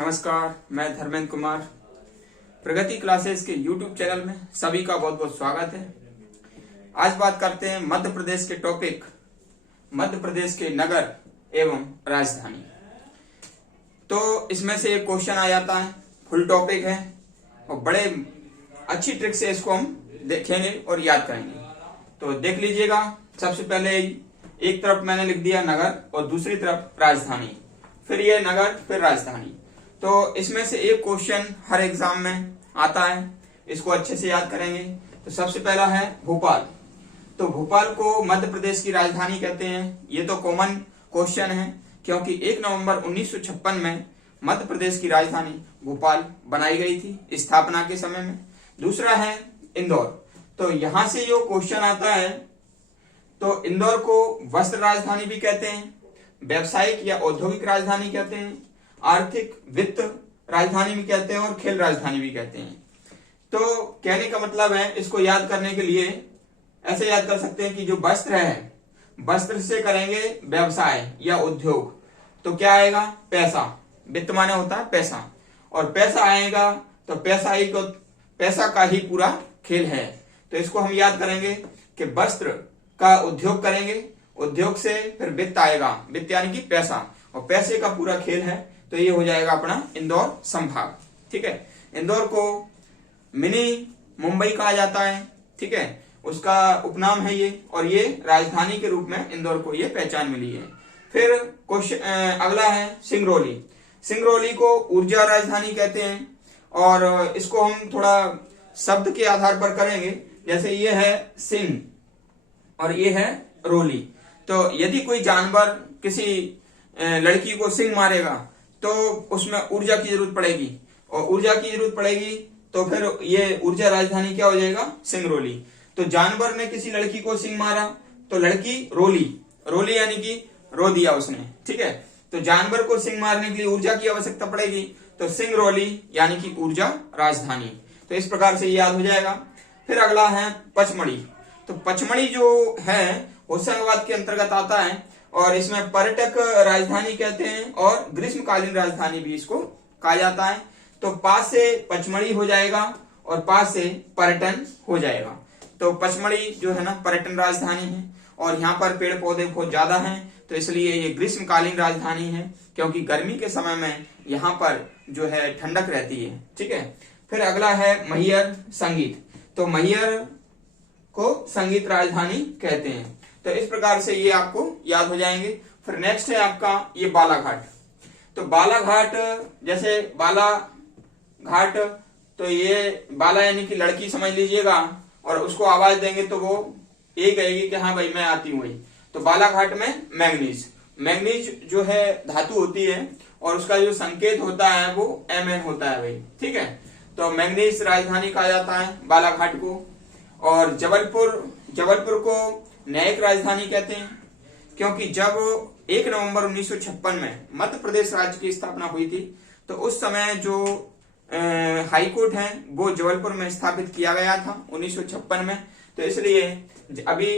नमस्कार, मैं धर्मेंद्र कुमार। प्रगति क्लासेस के YouTube चैनल में सभी का बहुत बहुत स्वागत है। आज बात करते हैं मध्य प्रदेश के टॉपिक, मध्य प्रदेश के नगर एवं राजधानी। तो इसमें से एक क्वेश्चन आ जाता है, फुल टॉपिक है और बड़े अच्छी ट्रिक से इसको हम देखेंगे और याद करेंगे। तो देख लीजिएगा। सबसे पहले एक तरफ मैंने लिख दिया नगर और दूसरी तरफ राजधानी, फिर ये नगर फिर राजधानी। तो इसमें से एक क्वेश्चन हर एग्जाम में आता है, इसको अच्छे से याद करेंगे। तो सबसे पहला है भोपाल। तो भोपाल को मध्य प्रदेश की राजधानी कहते हैं। ये तो कॉमन क्वेश्चन है क्योंकि 1 नवंबर 1956 में मध्य प्रदेश की राजधानी भोपाल बनाई गई थी स्थापना के समय में। दूसरा है इंदौर। तो यहां से जो क्वेश्चन आता है, तो इंदौर को वस्त्र राजधानी भी कहते हैं, व्यवसायिक या औद्योगिक राजधानी कहते हैं, आर्थिक वित्त राजधानी भी कहते हैं और खेल राजधानी भी कहते हैं। तो कहने का मतलब है, इसको याद करने के लिए ऐसे याद कर सकते हैं कि जो वस्त्र है, वस्त्र से करेंगे व्यवसाय या उद्योग, तो क्या आएगा? पैसा। वित्त माने होता है पैसा, और पैसा आएगा तो पैसा का ही पूरा खेल है। तो इसको हम याद करेंगे कि वस्त्र का उद्योग करेंगे, उद्योग से फिर वित्त आएगा, वित्त यानी कि पैसा, और पैसे का पूरा खेल है। तो ये हो जाएगा अपना इंदौर संभाग। ठीक है। इंदौर को मिनी मुंबई कहा जाता है। ठीक है, उसका उपनाम है ये, और ये राजधानी के रूप में इंदौर को ये पहचान मिली है। फिर क्वेश्चन अगला है सिंगरौली। सिंगरौली को ऊर्जा राजधानी कहते हैं, और इसको हम थोड़ा शब्द के आधार पर करेंगे। जैसे ये है सिंह और ये है रोली। तो यदि कोई जानवर किसी लड़की को सिंह मारेगा तो उसमें ऊर्जा की जरूरत पड़ेगी, और ऊर्जा की जरूरत पड़ेगी तो फिर ये ऊर्जा राजधानी क्या हो जाएगा? सिंगरौली। तो जानवर ने किसी लड़की को सिंह मारा तो लड़की रोली, रोली यानी कि रो दिया उसने। ठीक है, तो जानवर को सिंह मारने के लिए ऊर्जा की आवश्यकता पड़ेगी, तो सिंगरौली यानी कि ऊर्जा राजधानी। तो इस प्रकार से याद हो जाएगा। फिर अगला है पचमढ़ी। तो पचमढ़ी जो है होशंगाबाद के अंतर्गत आता है, और इसमें पर्यटक राजधानी कहते हैं और ग्रीष्मकालीन राजधानी भी इसको कहा जाता है। तो पास से पचमढ़ी हो जाएगा और पास से पर्यटन हो जाएगा। तो पचमढ़ी जो है ना पर्यटन राजधानी है, और यहाँ पर पेड़ पौधे बहुत ज्यादा हैं, तो इसलिए ये ग्रीष्मकालीन राजधानी है, क्योंकि गर्मी के समय में यहाँ पर जो है ठंडक रहती है। ठीक है। फिर अगला है मैहर संगीत। तो मैहर को संगीत राजधानी कहते हैं। तो इस प्रकार से ये आपको याद हो जाएंगे। फिर नेक्स्ट है आपका ये बालाघाट। तो बालाघाट, जैसे बालाघाट, तो ये बाला यानी कि लड़की समझ लीजिएगा, और उसको आवाज देंगे तो वो ये कहेगी कि हाँ भाई मैं आती हूँ। तो बालाघाट में मैंगनीज जो है धातु होती है, और उसका जो संकेत होता है वो Mn होता है भाई। ठीक है, तो मैंगनीज राजधानी कहा जाता है बालाघाट को। और जबलपुर को न्यायिक राजधानी कहते हैं, क्योंकि जब 1 नवंबर 1956 में मध्य प्रदेश राज्य की स्थापना हुई थी, तो उस समय जो हाई कोर्ट है वो जबलपुर में स्थापित किया गया था 1956 में। तो इसलिए अभी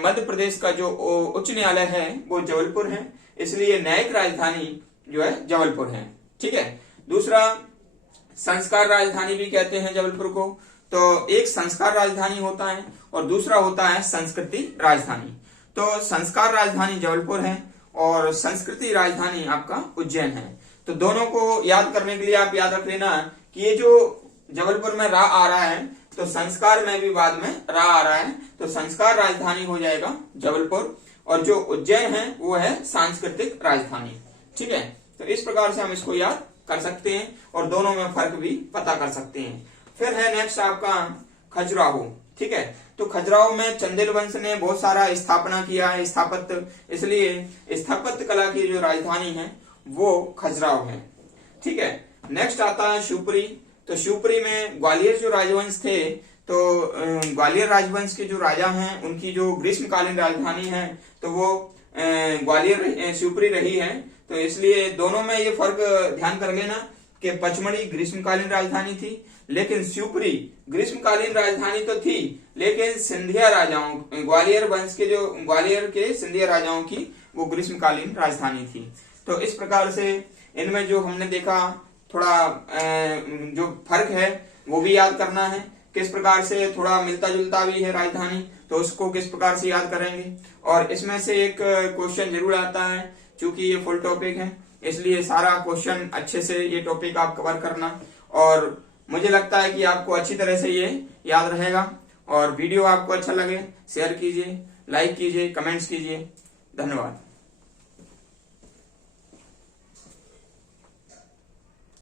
मध्य प्रदेश का जो उच्च न्यायालय है वो जबलपुर है, इसलिए न्यायिक राजधानी जो है जबलपुर है। ठीक है। दूसरा संस्कार राजधानी भी कहते हैं जबलपुर को। तो एक संस्कार राजधानी होता है और दूसरा होता है संस्कृति राजधानी। तो संस्कार राजधानी जबलपुर है और संस्कृति राजधानी आपका उज्जैन है। तो दोनों को याद करने के लिए आप याद रख लेना कि ये जो जबलपुर में रा आ रहा है, तो संस्कार में भी बाद में रा आ रहा है, तो संस्कार राजधानी हो जाएगा जबलपुर, और जो उज्जैन है वो है सांस्कृतिक राजधानी। ठीक है, तो इस प्रकार से हम इसको याद कर सकते हैं और दोनों में फर्क भी पता कर सकते हैं। फिर है नेक्स्ट आपका खजुराहो। ठीक है, तो खजुराहो में चंदेल वंश ने बहुत सारा स्थापना किया है, स्थापत्य, इसलिए स्थापत्य कला की जो राजधानी है वो खजुराहो है। ठीक है। नेक्स्ट आता है शिवपुरी। तो शिवपुरी में ग्वालियर जो राजवंश थे, तो ग्वालियर राजवंश के जो राजा हैं उनकी जो ग्रीष्मकालीन राजधानी है तो वो ग्वालियर शिवपुरी रही है। तो इसलिए दोनों में ये फर्क ध्यान कर लेना कि पचमढ़ी ग्रीष्मकालीन राजधानी थी, लेकिन शिवपुरी ग्रीष्मकालीन राजधानी तो थी, लेकिन सिंधिया राजाओं, ग्वालियर वंश के जो ग्वालियर के सिंधिया राजाओं की वो ग्रीष्मकालीन राजधानी थी। तो इस प्रकार से इनमें जो हमने देखा थोड़ा जो फर्क है वो भी याद करना है। किस प्रकार से थोड़ा मिलता जुलता भी है राजधानी, तो उसको किस प्रकार से याद करेंगे। और इसमें से एक क्वेश्चन जरूर आता है, चूंकि ये फुल टॉपिक है इसलिए सारा क्वेश्चन अच्छे से ये टॉपिक आप कवर करना। और मुझे लगता है कि आपको अच्छी तरह से ये याद रहेगा। और वीडियो आपको अच्छा लगे शेयर कीजिए, लाइक कीजिए, कमेंट्स कीजिए। धन्यवाद।